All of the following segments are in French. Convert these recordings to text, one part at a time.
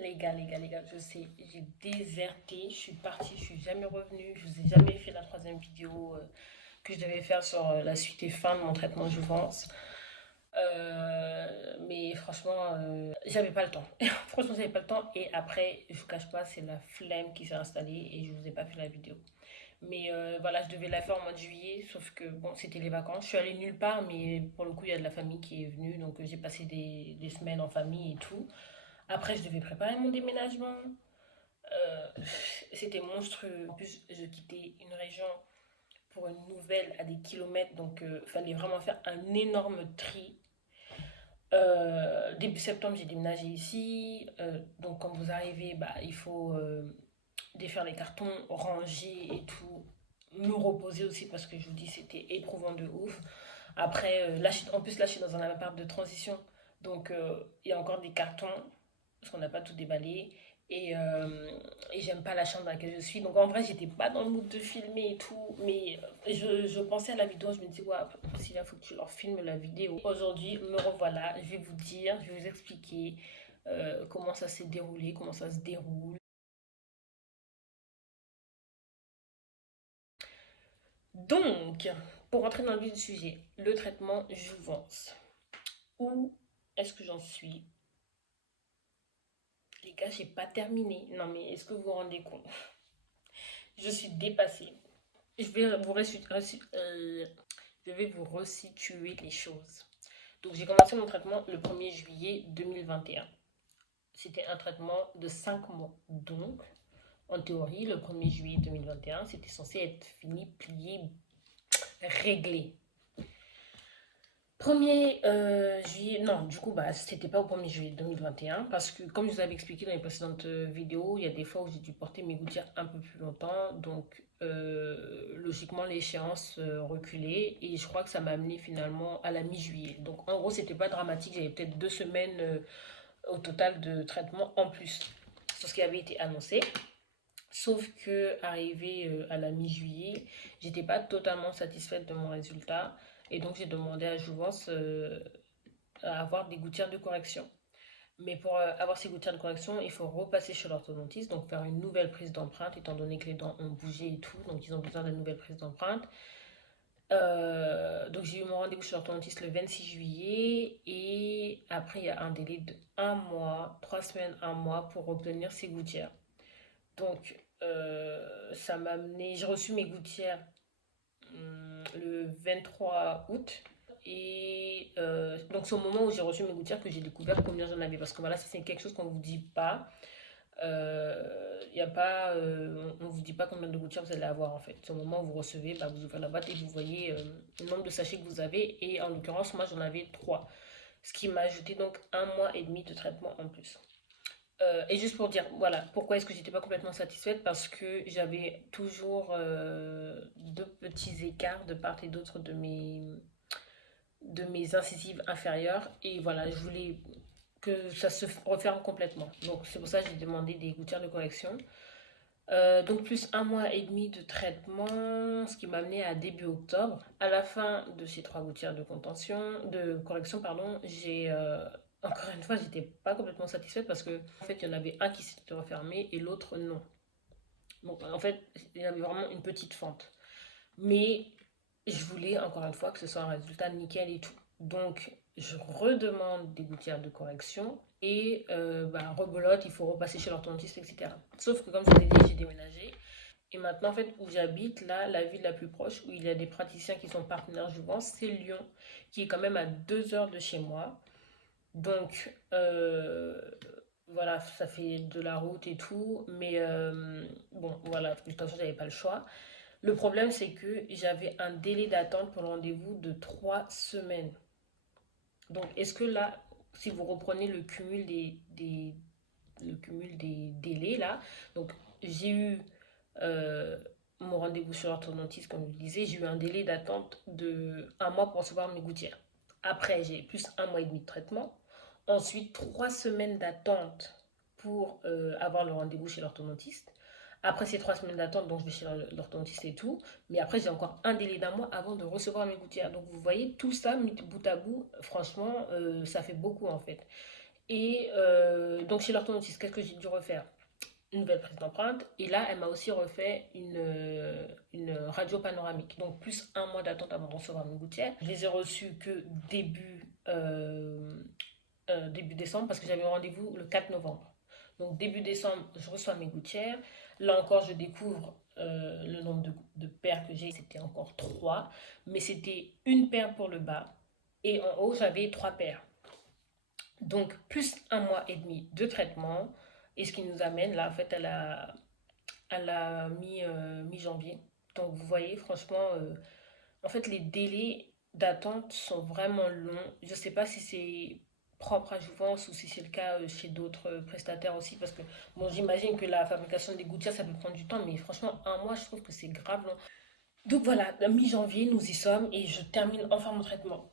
Les gars, je sais, j'ai déserté, je suis partie, je suis jamais revenue, je vous ai jamais fait la troisième vidéo que je devais faire sur la suite et fin de mon traitement jouvence. Mais franchement, j'avais pas le temps. Franchement, j'avais pas le temps et après, je vous cache pas, c'est la flemme qui s'est installée et je vous ai pas fait la vidéo. Mais voilà, je devais la faire au mois de juillet, sauf que bon, c'était les vacances. Je suis allée nulle part, mais pour le coup, il y a de la famille qui est venue, donc j'ai passé des semaines en famille et tout. Après, je devais préparer mon déménagement. Euh, C'était monstrueux. En plus, je quittais une région pour une nouvelle à des kilomètres, donc il fallait vraiment faire un énorme tri. Début septembre, j'ai déménagé ici. Donc, quand vous arrivez, bah, il faut défaire les cartons, ranger et tout. Me reposer aussi parce que je vous dis, c'était éprouvant de ouf. Après, en plus, là, je suis dans un appart de transition. Donc, il y a encore des cartons parce qu'on n'a pas tout déballé. Et j'aime pas la chambre dans laquelle je suis. Donc en vrai, j'étais pas dans le mood de filmer et tout. Mais je pensais à la vidéo, je me dis, ouais, s'il faut que tu leur filmes la vidéo. Aujourd'hui, me revoilà. Je vais vous dire, je vais vous expliquer comment ça s'est déroulé, comment ça se déroule. Donc, pour rentrer dans le vif du sujet, le traitement jouvence. Où est-ce que j'en suis? Les gars, j'ai pas terminé. Non, mais est-ce que vous vous rendez compte? Je suis dépassée. Je vais vous, je vais vous resituer les choses. Donc, j'ai commencé mon traitement le 1er juillet 2021. C'était un traitement de 5 mois. Donc, en théorie, le 1er juillet 2021, c'était censé être fini, plié, réglé. 1er juillet, non, du coup, bah, c'était pas au 1er juillet 2021 parce que, comme je vous avais expliqué dans les précédentes vidéos, il y a des fois où j'ai dû porter mes gouttières un peu plus longtemps. Donc, logiquement, l'échéance reculait et je crois que ça m'a amené finalement à la mi-juillet. Donc, en gros, c'était pas dramatique. J'avais peut-être 2 semaines au total de traitement en plus sur ce qui avait été annoncé. Sauf que arrivé à la mi-juillet, j'étais pas totalement satisfaite de mon résultat et donc j'ai demandé à Jouvence à avoir des gouttières de correction. Mais pour avoir ces gouttières de correction, il faut repasser chez l'orthodontiste, donc faire une nouvelle prise d'empreinte, étant donné que les dents ont bougé et tout, donc ils ont besoin d'une nouvelle prise d'empreinte. Donc j'ai eu mon rendez-vous chez l'orthodontiste le 26 juillet et après il y a un délai de un mois, 3 semaines, un mois pour obtenir ces gouttières. Donc ça m'a amené, j'ai reçu mes gouttières le 23 août. Et donc c'est au moment où j'ai reçu mes gouttières que j'ai découvert combien j'en avais. Parce que voilà, ça c'est quelque chose qu'on ne vous dit pas. Y a pas, on ne vous dit pas combien de gouttières vous allez avoir en fait. C'est au moment où vous recevez, bah, vous ouvrez la boîte et vous voyez le nombre de sachets que vous avez. Et en l'occurrence, moi j'en avais 3. Ce qui m'a ajouté donc un mois et demi de traitement en plus. Et juste pour dire, voilà, pourquoi est-ce que j'étais pas complètement satisfaite? Parce que j'avais toujours deux petits écarts de part et d'autre de mes incisives inférieures. Et voilà, je voulais que ça se referme complètement. Donc c'est pour ça que j'ai demandé des gouttières de correction. Donc plus un mois et demi de traitement, ce qui m'a amené à début octobre. À la fin de ces 3 gouttières de correction, pardon, j'ai encore une fois, j'étais pas complètement satisfaite parce que en fait, il y en avait un qui s'était refermé et l'autre non. Donc en fait, il y avait vraiment une petite fente. Mais je voulais encore une fois que ce soit un résultat nickel et tout. Donc je redemande des gouttières de correction et bah, rebelote, il faut repasser chez l'orthodontiste, etc. Sauf que comme je vous l'ai dit, j'ai déménagé. Et maintenant, en fait, où j'habite, là, la ville la plus proche, où il y a des praticiens qui sont partenaires Jouvence, c'est Lyon, qui est quand même à 2 heures de chez moi. Donc, voilà, ça fait de la route et tout. Mais bon, voilà, de toute façon, j'avais pas le choix. Le problème, c'est que j'avais un délai d'attente pour le rendez-vous de 3 semaines. Donc, est-ce que là, si vous reprenez le cumul des délais, là, donc j'ai eu euh, mon rendez-vous sur l'orthodontiste, comme je le disais, j'ai eu un délai d'attente de un mois pour recevoir mes gouttières. Après, j'ai plus un mois et demi de traitement. Ensuite, 3 semaines d'attente pour avoir le rendez-vous chez l'orthodontiste. Après ces 3 semaines d'attente, donc je vais chez l'orthodontiste et tout. Mais après, j'ai encore un délai d'un mois avant de recevoir mes gouttières. Donc vous voyez, tout ça, mis bout à bout, franchement, ça fait beaucoup en fait. Et donc chez l'orthodontiste, qu'est-ce que j'ai dû refaire? Une nouvelle prise d'empreinte. Et là, elle m'a aussi refait une radio panoramique. Donc plus un mois d'attente avant de recevoir mes gouttières. Je les ai reçues que début décembre parce que j'avais rendez-vous le 4 novembre. Donc début décembre, je reçois mes gouttières. Là encore, je découvre le nombre de paires que j'ai. C'était encore 3. Mais c'était une paire pour le bas. Et en haut, j'avais 3 paires. Donc, plus un mois et demi de traitement. Et ce qui nous amène là, en fait, à la mi-janvier. Donc, vous voyez, franchement, en fait, les délais d'attente sont vraiment longs. Je ne sais pas si c'est propre à Jouvence ou si c'est le cas chez d'autres prestataires aussi. Parce que, bon, j'imagine que la fabrication des gouttières, ça peut prendre du temps. Mais franchement, un mois, je trouve que c'est grave long. Donc, voilà, mi-janvier, nous y sommes et je termine enfin mon traitement.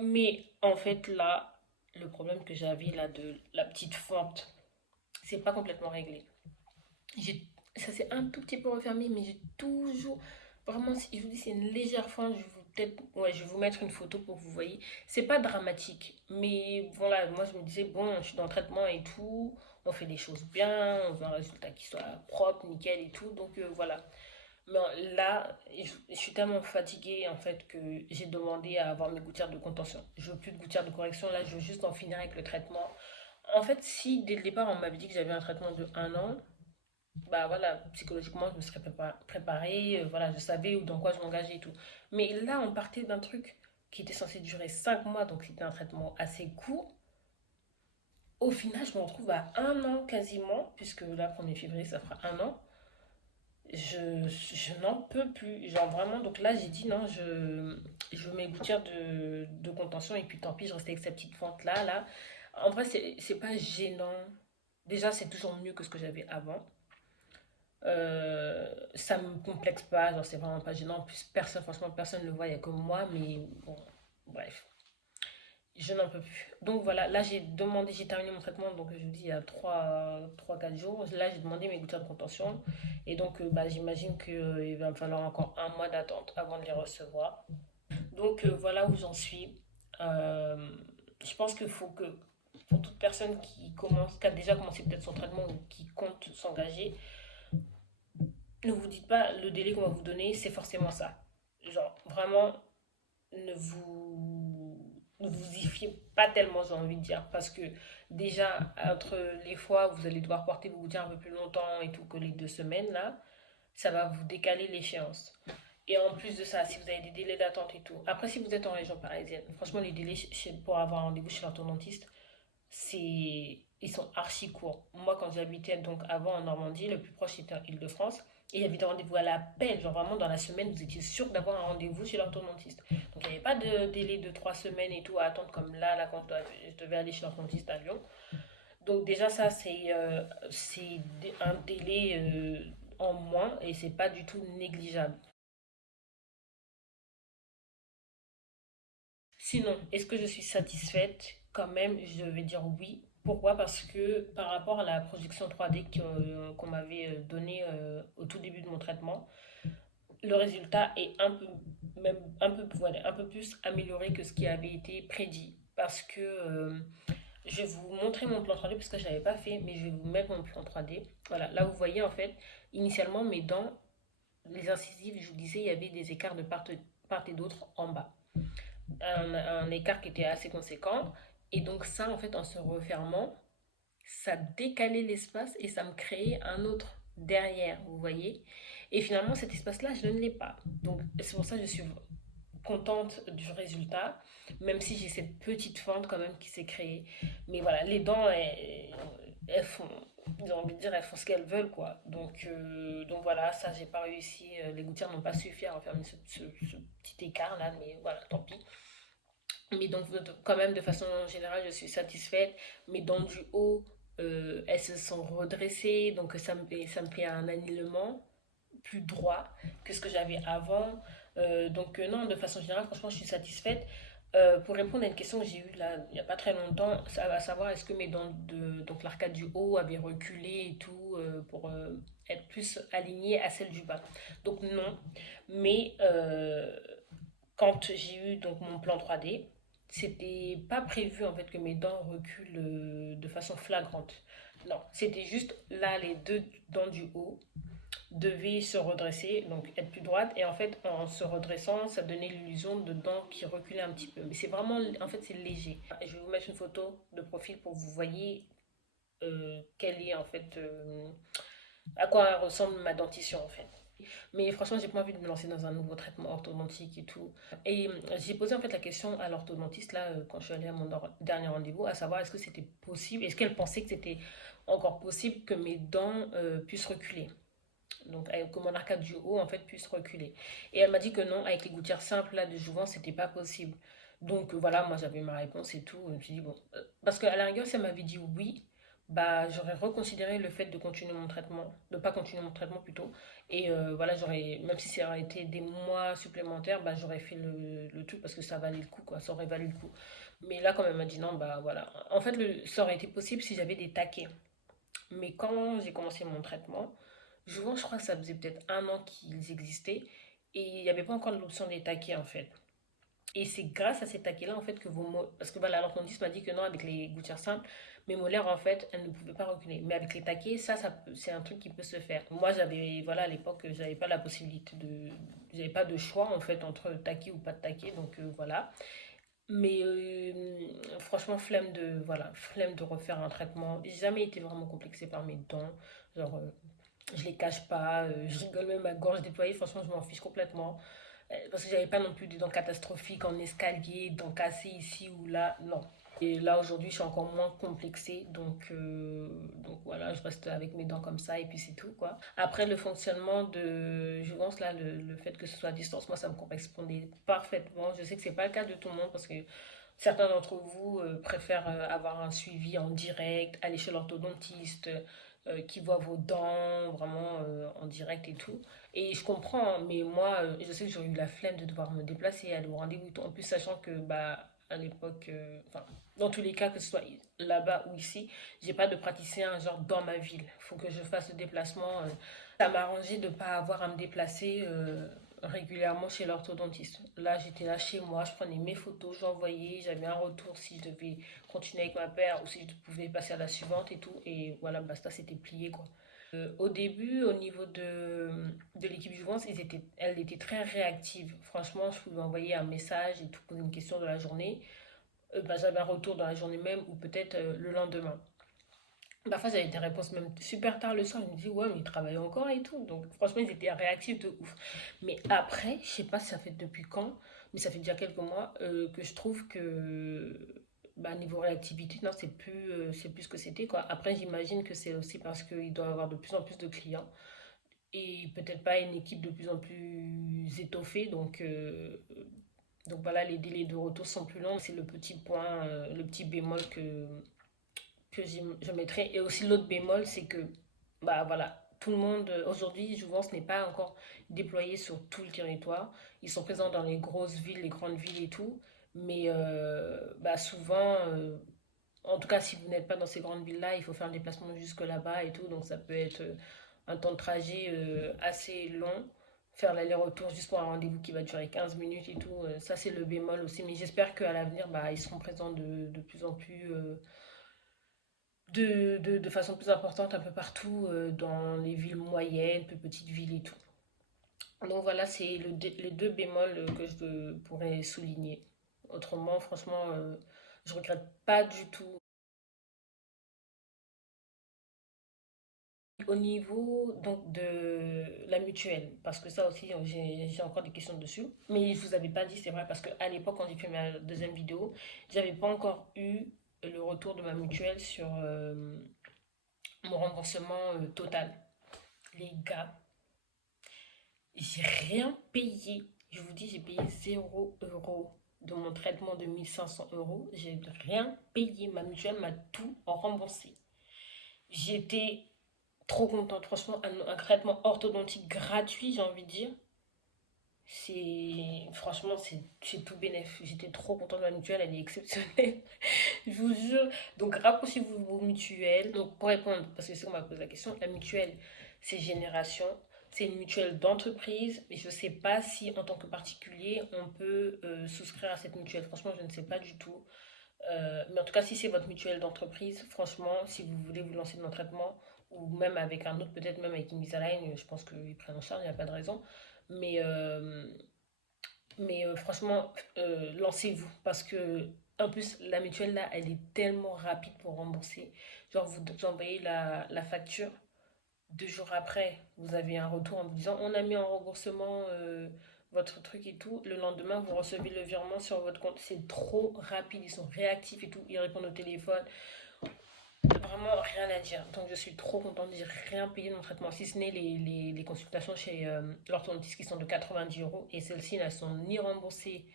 Mais en fait, là, le problème que j'avais là de la petite fente, c'est pas complètement réglé. J'ai, ça s'est un tout petit peu refermé, mais j'ai toujours, vraiment, si je vous dis, c'est une légère fente. Je vais peut-être, ouais, je vais vous mettre une photo pour que vous voyez. C'est pas dramatique, mais voilà, moi je me disais, bon, je suis dans le traitement et tout, on fait des choses bien, on veut un résultat qui soit propre, nickel et tout, donc voilà. Mais là, je suis tellement fatiguée en fait que j'ai demandé à avoir mes gouttières de contention. Je veux plus de gouttières de correction, là je veux juste en finir avec le traitement. En fait, si dès le départ on m'avait dit que j'avais un traitement de 1 an, bah voilà, psychologiquement je me serais préparée, voilà, je savais dans quoi je m'engageais et tout. Mais là on partait d'un truc qui était censé durer 5 mois, donc c'était un traitement assez court. Au final, je me retrouve à 1 an quasiment, puisque là, 1er février, ça fera 1 an. Je n'en peux plus. Genre vraiment, donc là j'ai dit non, je veux mes gouttières de contention et puis tant pis, je restais avec cette petite fente là, là. En vrai, c'est pas gênant. Déjà, c'est toujours mieux que ce que j'avais avant. Ça me complexe pas, genre c'est vraiment pas gênant. En plus, personne, franchement, personne ne le voit, il y a que moi, mais bon, bref. Je n'en peux plus. Donc voilà, là j'ai terminé mon traitement, donc je vous dis il y a 3 4 jours. Là j'ai demandé mes gouttières de contention. Et donc bah, j'imagine qu'il va me falloir encore un mois d'attente avant de les recevoir. Donc voilà où j'en suis. Euh, je pense qu'il faut que pour toute personne qui a déjà commencé peut-être son traitement ou qui compte s'engager, ne vous dites pas le délai qu'on va vous donner, c'est forcément ça. Genre vraiment, ne vous y fiez pas tellement, j'ai envie de dire, parce que déjà, entre les fois où vous allez devoir porter vos gouttières un peu plus longtemps et tout que les 2 semaines, là, ça va vous décaler l'échéance. Et en plus de ça, si vous avez des délais d'attente et tout. Après, si vous êtes en région parisienne, franchement, les délais pour avoir un rendez-vous chez l'orthodontiste, ils sont archi courts. Moi, quand j'habitais donc avant en Normandie, le plus proche était en Île-de-France. Et il y avait des rendez-vous à la peine. Genre vraiment, dans la semaine, vous étiez sûr d'avoir un rendez-vous chez l'orthodontiste. Donc, il n'y avait pas de délai de 3 semaines et tout à attendre comme là quand je devais aller chez l'orthodontiste à Lyon. Donc, déjà, ça, c'est un délai en moins et c'est pas du tout négligeable. Sinon, est-ce que je suis satisfaite? Quand même, je vais dire oui. Pourquoi? Parce que par rapport à la projection 3D qu'on m'avait donnée au tout début de mon traitement, le résultat est même voilà, un peu plus amélioré que ce qui avait été prédit. Parce que je vais vous montrer mon plan 3D parce que je ne l'avais pas fait, mais je vais vous mettre mon plan 3D. Voilà, là vous voyez en fait, initialement mes dents, les incisives, je vous disais, il y avait des écarts de part et d'autre en bas, un écart qui était assez conséquent. Et donc ça, en fait, en se refermant, ça décalait l'espace et ça me créait un autre derrière, vous voyez. Et finalement, cet espace-là, je ne l'ai pas. Donc c'est pour ça que je suis contente du résultat, même si j'ai cette petite fente quand même qui s'est créée. Mais voilà, les dents, elles font, j'ai envie de dire, elles font ce qu'elles veulent, quoi. Donc voilà, ça, j'ai pas réussi. Les gouttières n'ont pas suffi à refermer ce petit écart là, mais voilà, tant pis. Mais donc, quand même, de façon générale, je suis satisfaite. Mes dents du haut, elles se sont redressées, donc ça me fait un alignement plus droit que ce que j'avais avant. Donc, non, de façon générale, franchement, je suis satisfaite. Pour répondre à une question que j'ai eue là, il n'y a pas très longtemps, ça va savoir est-ce que mes dents donc l'arcade du haut avaient reculé et tout pour être plus alignées à celle du bas. Donc non, mais quand j'ai eu donc mon plan 3D, c'était pas prévu en fait que mes dents reculent de façon flagrante. Non, c'était juste là, les deux dents du haut devaient se redresser, donc être plus droites. Et en fait, en se redressant, ça donnait l'illusion de dents qui reculaient un petit peu. Mais c'est vraiment, en fait, c'est léger. Je vais vous mettre une photo de profil pour que vous voyez quelle est en fait, à quoi ressemble ma dentition en fait. Mais franchement, j'ai pas envie de me lancer dans un nouveau traitement orthodontique et tout. Et j'ai posé en fait la question à l'orthodontiste là quand je suis allée à mon dernier rendez-vous, à savoir est-ce que c'était possible, est-ce qu'elle pensait que c'était encore possible que mes dents puissent reculer. Donc que mon arcade du haut en fait puisse reculer. Et elle m'a dit que non, avec les gouttières simples là de jouvence, c'était pas possible. Donc voilà, moi j'avais ma réponse et tout. Je me suis dit bon, parce qu'à la rigueur, si elle m'avait dit oui, bah j'aurais reconsidéré le fait de continuer mon traitement, de pas continuer mon traitement plutôt. Et voilà, j'aurais, même si ça aurait été des mois supplémentaires, bah j'aurais fait le truc parce que ça valait le coup, quoi, ça aurait valu le coup. Mais là, quand elle m'a dit non, bah voilà. En fait, ça aurait été possible si j'avais des taquets. Mais quand j'ai commencé mon traitement, souvent, je crois que ça faisait peut-être un an qu'ils existaient et il n'y avait pas encore l'option des taquets en fait. Et c'est grâce à ces taquets-là en fait que vos mots. Parce que voilà, l'orthodontiste m'a dit que non, avec les gouttières simples, mes molaires en fait, elles ne pouvaient pas reculer. Mais avec les taquets, c'est un truc qui peut se faire. Moi, j'avais, voilà, à l'époque, j'avais pas la possibilité de. J'avais pas de choix en fait entre taquet ou pas de taquet, donc voilà. Mais franchement, voilà, flemme de refaire un traitement. J'ai jamais été vraiment complexée par mes dents. Genre, je les cache pas, je rigole même à gorge déployée, franchement, je m'en fiche complètement. Parce que j'avais pas non plus des dents catastrophiques en escalier, dents cassées ici ou là, non. Et là, aujourd'hui, je suis encore moins complexée, donc voilà, je reste avec mes dents comme ça et puis c'est tout, quoi. Après, le fonctionnement de jouvence, là, le fait que ce soit à distance, moi, ça me correspondait parfaitement. Je sais que c'est pas le cas de tout le monde parce que certains d'entre vous préfèrent avoir un suivi en direct, aller chez l'orthodontiste, qui voit vos dents vraiment en direct et tout. Et je comprends, hein, mais moi, je sais que j'aurais eu la flemme de devoir me déplacer, aller au rendez-vous et tout. En plus, sachant que, bah, à l'époque, enfin, dans tous les cas, que ce soit là-bas ou ici, j'ai pas de praticien genre dans ma ville. Il faut que je fasse le déplacement. Ça m'arrangeait de pas avoir à me déplacer régulièrement chez l'orthodontiste. Là, j'étais là chez moi, je prenais mes photos, j'envoyais, j'avais un retour si je devais continuer avec ma paire ou si je pouvais passer à la suivante et tout. Et voilà, basta, c'était plié quoi. Au début, au niveau de l'équipe Jouvence, elle était très réactive. Franchement, je pouvais envoyer un message et tout, poser une question de la journée. Bah, j'avais un retour dans la journée même ou peut-être le lendemain. Parfois, j'avais des réponses même super tard le soir. Je me dis, ouais, mais ils travaillent encore et tout. Donc, franchement, ils étaient réactifs de ouf. Mais après, je sais pas si ça fait depuis quand, mais ça fait déjà quelques mois que je trouve que, bah, niveau réactivité, non, c'est plus ce que c'était, quoi. Après, j'imagine que c'est aussi parce qu'il doit y avoir de plus en plus de clients et peut-être pas une équipe de plus en plus étoffée. Donc voilà, les délais de retour sont plus longs. C'est le petit point, le petit bémol je mettrais. Et aussi l'autre bémol, c'est que, bah voilà, tout le monde, aujourd'hui, Jouvence n'est pas encore déployé sur tout le territoire. Ils sont présents dans les grosses villes, les grandes villes et tout. Mais bah souvent, en tout cas, si vous n'êtes pas dans ces grandes villes-là, il faut faire un déplacement jusque là-bas et tout. Donc ça peut être un temps de trajet assez long. Faire l'aller-retour juste pour un rendez-vous qui va durer 15 minutes et tout. Ça, c'est le bémol aussi. Mais j'espère qu'à l'avenir, bah, ils seront présents de plus en plus de façon plus importante un peu partout dans les villes moyennes, plus petites villes et tout. Donc voilà, c'est les deux bémols que je pourrais souligner. Autrement, franchement, je regrette pas du tout. Au niveau donc de la mutuelle, parce que ça aussi j'ai encore des questions dessus, mais je vous avais pas dit, c'est vrai, parce qu'à l'époque quand j'ai fait ma deuxième vidéo, j'avais pas encore eu le retour de ma mutuelle sur mon remboursement total. Les gars, j'ai rien payé. Je vous dis, j'ai payé 0 € de mon traitement de 1 500 €. J'ai rien payé. Ma mutuelle m'a tout remboursé. J'étais trop contente. Franchement, un traitement orthodontique gratuit, j'ai envie de dire. Franchement, c'est tout bénef. J'étais trop contente de la mutuelle, elle est exceptionnelle. Je vous jure. Donc, rapprochez-vous de vos mutuelles. Donc, pour répondre, parce que c'est qu'on m'a posé la question, la mutuelle, c'est Génération. c'est une mutuelle d'entreprise, mais je ne sais pas si en tant que particulier, on peut souscrire à cette mutuelle. Franchement, je ne sais pas du tout. Mais en tout cas, si c'est votre mutuelle d'entreprise, franchement, si vous voulez vous lancer dans le traitement, ou même avec un autre, peut-être même avec Invisalign, je pense qu'ils prennent en charge, il n'y a pas de raison. Mais, euh, mais franchement, lancez-vous. Parce que, en plus, la mutuelle, là, elle est tellement rapide pour rembourser. Genre, vous envoyez la facture. 2 jours après, vous avez un retour en vous disant on a mis en remboursement votre truc et tout. Le lendemain, vous recevez le virement sur votre compte. C'est trop rapide, ils sont réactifs et tout. Ils répondent au téléphone. Vraiment rien à dire. Donc je suis trop contente. J'ai rien payé de mon traitement, si ce n'est les consultations chez l'orthodontiste qui sont de 90 €. Et celles-ci, elles sont ni remboursées,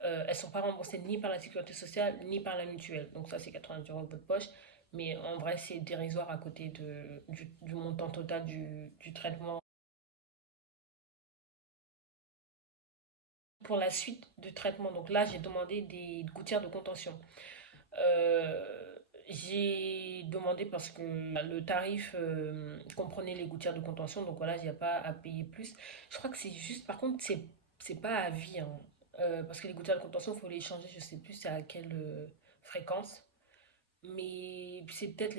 elles sont pas remboursées ni par la sécurité sociale ni par la mutuelle. Donc ça, c'est 90 € de votre poche. Mais en vrai, c'est dérisoire à côté du montant total du traitement. Pour la suite du traitement, donc là, j'ai demandé des gouttières de contention. J'ai demandé parce que le tarif comprenait les gouttières de contention, donc voilà, il n'y a pas à payer plus. Je crois que c'est juste, par contre, c'est pas à vie, hein. Parce que les gouttières de contention, il faut les changer, je sais plus c'est à quelle fréquence. Mais c'est peut-être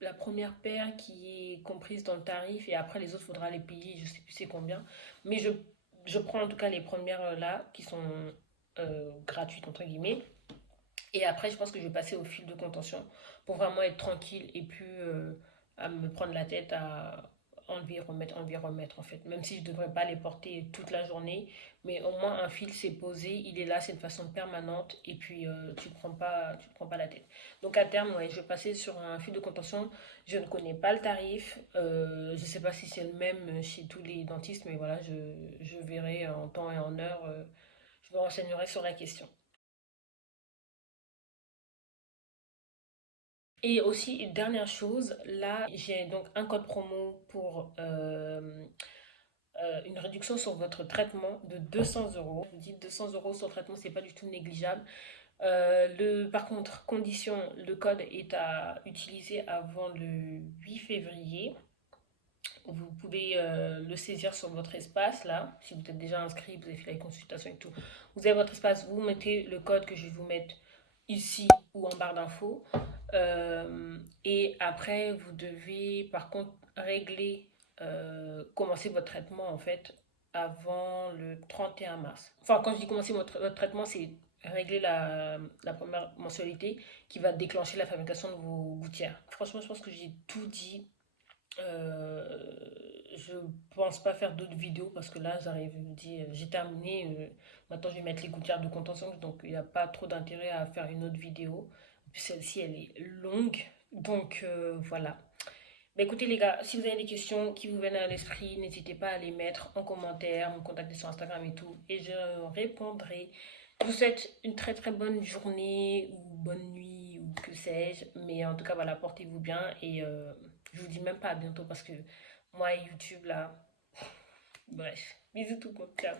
la première paire qui est comprise dans le tarif et après les autres, il faudra les payer, je sais plus c'est combien. Mais je prends en tout cas les premières là qui sont gratuites entre guillemets. Et après, je pense que je vais passer au fil de contention pour vraiment être tranquille et plus à me prendre la tête à enlever, remettre en fait. Même si je ne devrais pas les porter toute la journée, mais au moins un fil c'est posé, il est là, c'est de façon permanente et puis tu te prends pas la tête. Donc à terme, ouais, je vais passer sur un fil de contention. Je ne connais pas le tarif, je ne sais pas si c'est le même chez tous les dentistes, mais voilà, je verrai en temps et en heure, je me renseignerai sur la question. Et aussi, une dernière chose, là, j'ai donc un code promo pour une réduction sur votre traitement de 200 €. Je vous dis 200 € sur le traitement, c'est pas du tout négligeable. Par contre, condition, le code est à utiliser avant le 8 février. Vous pouvez le saisir sur votre espace, là, si vous êtes déjà inscrit, vous avez fait la consultation et tout. Vous avez votre espace, vous mettez le code que je vais vous mettre ici ou en barre d'infos. Et après, vous devez par contre régler, commencer votre traitement en fait avant le 31 mars. Enfin, quand je dis commencer votre traitement, c'est régler la première mensualité qui va déclencher la fabrication de vos gouttières. Franchement, je pense que j'ai tout dit. Je pense pas faire d'autres vidéos parce que là, j'arrive, je me dis, j'ai terminé. Maintenant, je vais mettre les gouttières de contention, donc il n'y a pas trop d'intérêt à faire une autre vidéo. Puis celle-ci, elle est longue, donc voilà. Bah, écoutez les gars, si vous avez des questions qui vous viennent à l'esprit, n'hésitez pas à les mettre en commentaire, me contacter sur Instagram et tout, et je répondrai. Je vous souhaite une très très bonne journée ou bonne nuit ou que sais-je, mais en tout cas voilà, portez-vous bien et je vous dis même pas à bientôt parce que moi YouTube là, bref, bisous tout le monde, ciao.